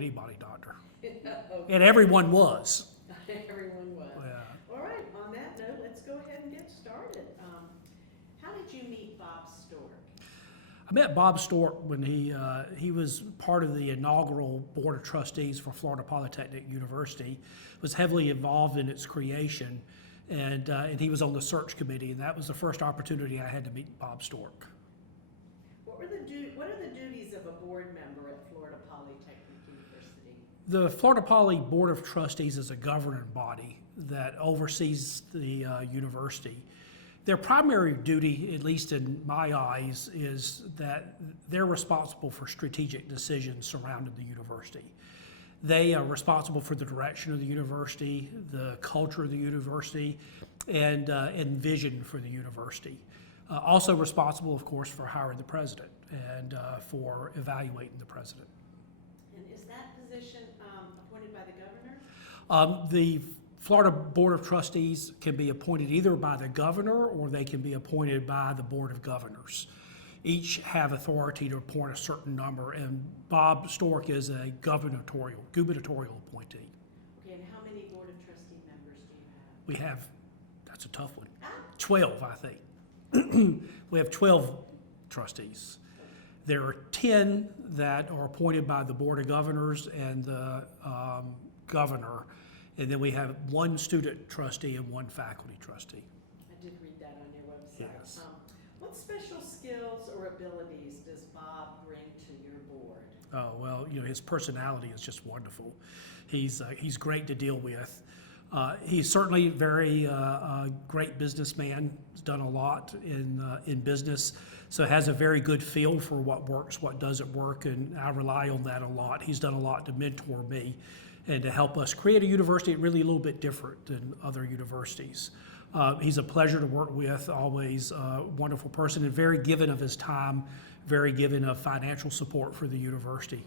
anybody doctor. Okay. And everyone was. Everyone was. Yeah. All right, on that note, let's go ahead and get started. How did you meet Bob Stork? I met Bob Stork when he was part of the inaugural Board of Trustees for Florida Polytechnic University, was heavily involved in its creation, and he was on the search committee, and that was the first opportunity I had to meet Bob Stork. What are the duties of a board member at Florida Polytechnic University? The Florida Poly Board of Trustees is a governing body that oversees the university. Their primary duty, at least in my eyes, is that they're responsible for strategic decisions surrounding the university. They are responsible for the direction of the university, the culture of the university, and vision for the university. Also responsible, of course, for hiring the president and for evaluating the president. And is that position appointed by the governor? The Florida Board of Trustees can be appointed either by the governor or they can be appointed by the Board of Governors. Each have authority to appoint a certain number, and Bob Stork is a gubernatorial appointee. Okay, and how many Board of Trustee members do you have? We have, that's a tough one, 12, I think. We have 12 trustees. There are 10 that are appointed by the Board of Governors and the governor, and then we have one student trustee and one faculty trustee. I did read that on your website. Yes. What special skills or abilities does Bob bring to your board? Oh, well, his personality is just wonderful. He's great to deal with. He's certainly very great businessman. He's done a lot in business, so has a very good feel for what works, what doesn't work, and I rely on that a lot. He's done a lot to mentor me and to help us create a university really a little bit different than other universities. He's a pleasure to work with, always a wonderful person, and very given of his time, very given of financial support for the university.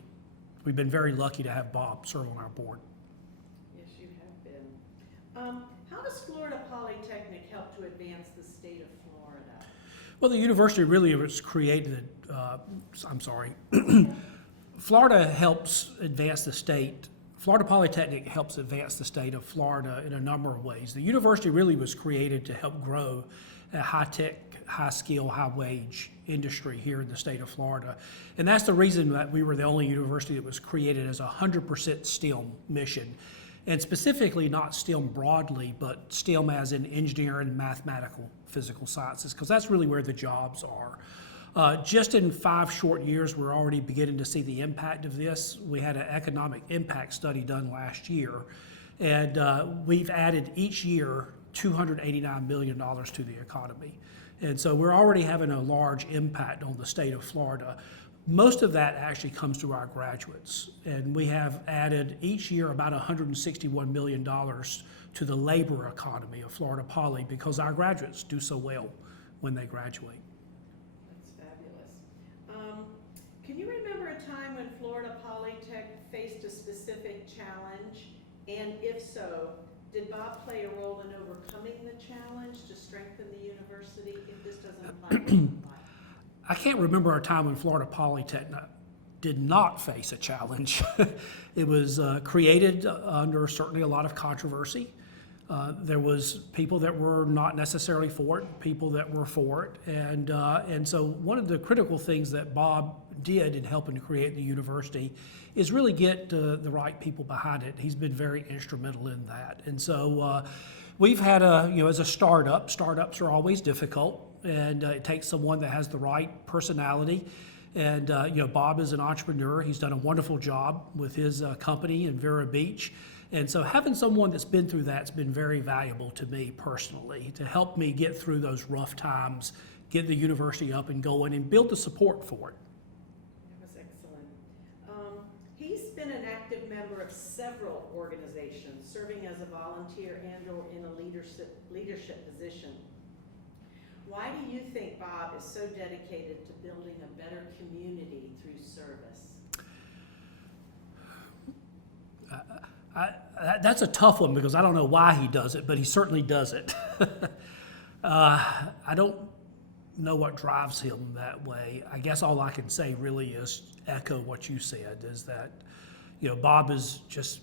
We've been very lucky to have Bob serve on our board. Yes, you have been. How does Florida Polytechnic help to advance the state of Florida? Well, the university really was created, Florida helps advance the state. Florida Polytechnic helps advance the state of Florida in a number of ways. The university really was created to help grow a high-tech, high-skill, high-wage industry here in the state of Florida. And that's the reason that we were the only university that was created as a 100% STEM mission. And specifically not STEM broadly, but STEM as in engineering, mathematical, physical sciences, because that's really where the jobs are. Just in 5 short years, we're already beginning to see the impact of this. We had an economic impact study done last year, and we've added each year $289 million to the economy. And so we're already having a large impact on the state of Florida. Most of that actually comes through our graduates, and we have added each year about $161 million to the labor economy of Florida Poly because our graduates do so well when they graduate. That's fabulous. Can you remember a time when Florida Polytech faced a specific challenge? And if so, did Bob play a role in overcoming the challenge to strengthen the university? If this doesn't apply, it doesn't apply. I can't remember a time when Florida Polytechnic did not face a challenge. It was created under certainly a lot of controversy. There was people that were not necessarily for it, people that were for it, and so one of the critical things that Bob did in helping to create the university is really get the right people behind it. He's been very instrumental in that, and so we've had as a startup, startups are always difficult, and it takes someone that has the right personality. And Bob is an entrepreneur. He's done a wonderful job with his company in Vero Beach. And so having someone that's been through that's been very valuable to me personally, to help me get through those rough times, get the university up and going, and build the support for it. That was excellent. He's been an active member of several organizations, serving as a volunteer and or in a leadership position. Why do you think Bob is so dedicated to building a better community through service? That's a tough one because I don't know why he does it, but he certainly does it. I don't know what drives him that way. I guess all I can say really is echo what you said, is that Bob has just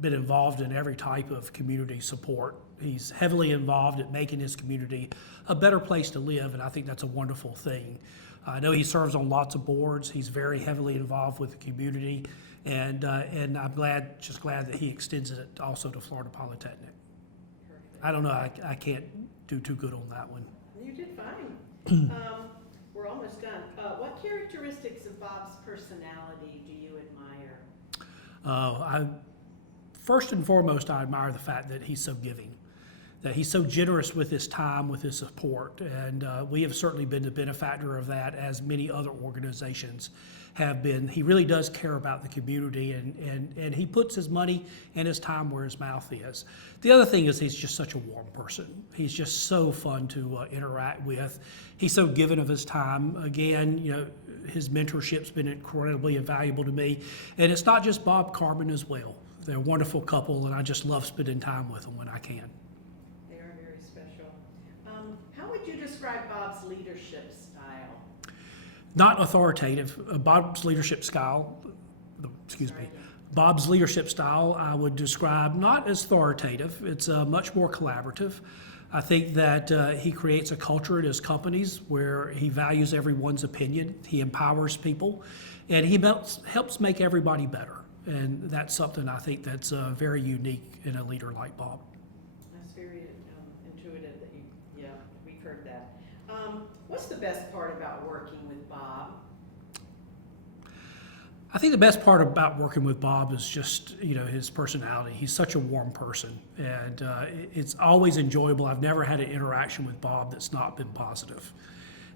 been involved in every type of community support. He's heavily involved in making his community a better place to live, and I think that's a wonderful thing. I know he serves on lots of boards. He's very heavily involved with the community, and I'm just glad that he extends it also to Florida Polytechnic. Perfect. I don't know, I can't do too good on that one. You did fine. We're almost done. What characteristics of Bob's personality do you admire? First and foremost, I admire the fact that he's so giving, that he's so generous with his time, with his support, and we have certainly been the benefactor of that, as many other organizations have been. He really does care about the community, and he puts his money and his time where his mouth is. The other thing is he's just such a warm person. He's just so fun to interact with. He's so given of his time. Again, his mentorship's been incredibly invaluable to me, and it's not just Bob, Carmen as well. They're a wonderful couple, and I just love spending time with them when I can. They are very special. How would you describe Bob's leadership style? Not authoritative. Bob's leadership style, Bob's leadership style I would describe not as authoritative. It's much more collaborative. I think that he creates a culture at his companies where he values everyone's opinion, he empowers people, and he helps make everybody better. And that's something I think that's very unique in a leader like Bob. That's very intuitive that we've heard that. What's the best part about working with Bob? I think the best part about working with Bob is just, his personality. He's such a warm person, and it's always enjoyable. I've never had an interaction with Bob that's not been positive.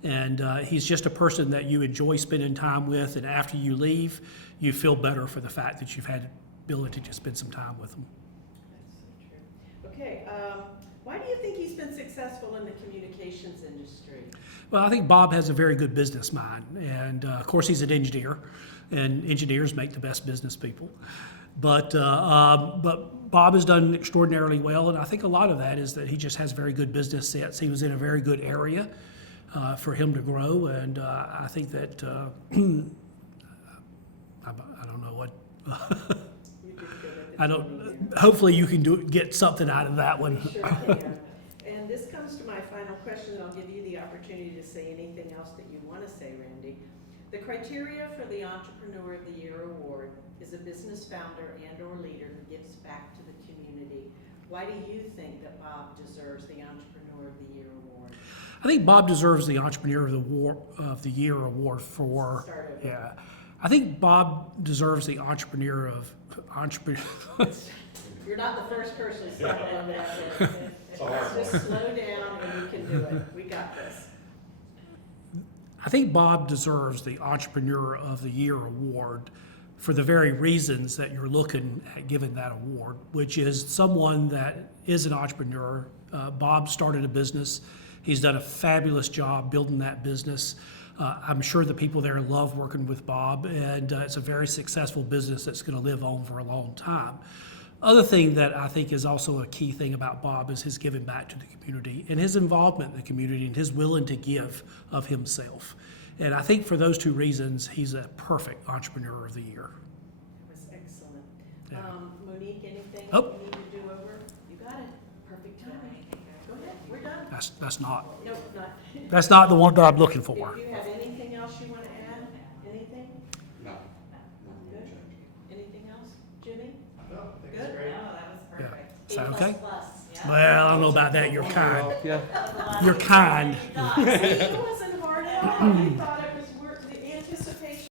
And he's just a person that you enjoy spending time with, and after you leave, you feel better for the fact that you've had the ability to spend some time with him. That's so true. Okay, why do you think he's been successful in the communications industry? Well, I think Bob has a very good business mind, and of course he's an engineer, and engineers make the best business people. But Bob has done extraordinarily well, and I think a lot of that is that he just has very good business sense. He was in a very good area for him to grow, and I think that I don't know what. You did good at the I don't. Hopefully, you can get something out of that one. Sure can. And this comes to my final question, and I'll give you the opportunity to say anything else that you want to say, Randy. The criteria for the Entrepreneur of the Year award is a business founder and/or leader who gives back to the community. Why do you think that Bob deserves the Entrepreneur of the Year award? I think Bob deserves the Entrepreneur of the Year award for. Start over. Yeah, I think Bob deserves the Entrepreneur. You're not the first person to start on that. Just slow down and you can do it. We got this. I think Bob deserves the Entrepreneur of the Year award for the very reasons that you're looking at giving that award, which is someone that is an entrepreneur. Bob started a business. He's done a fabulous job building that business. I'm sure the people there love working with Bob, and it's a very successful business that's going to live on for a long time. Other thing that I think is also a key thing about Bob is his giving back to the community and his involvement in the community and his willing to give of himself. And I think for those two reasons, he's a perfect Entrepreneur of the Year. That was excellent. Yeah. Monique, anything Oh. you need to do over? You got it. Perfect timing. Go ahead. We're done. That's not Nope, not. that's not the one that I'm looking for. If you have anything else you want to add? Anything? No. Good. Anything else? Jimmy? No, I think Good. it's great. No, that was Yeah. perfect. Is that A++. okay? Yeah. Well, I don't know about that. You're kind. Yeah. That was a lot You're easier kind. than you thought. See, it wasn't hard at all. You thought it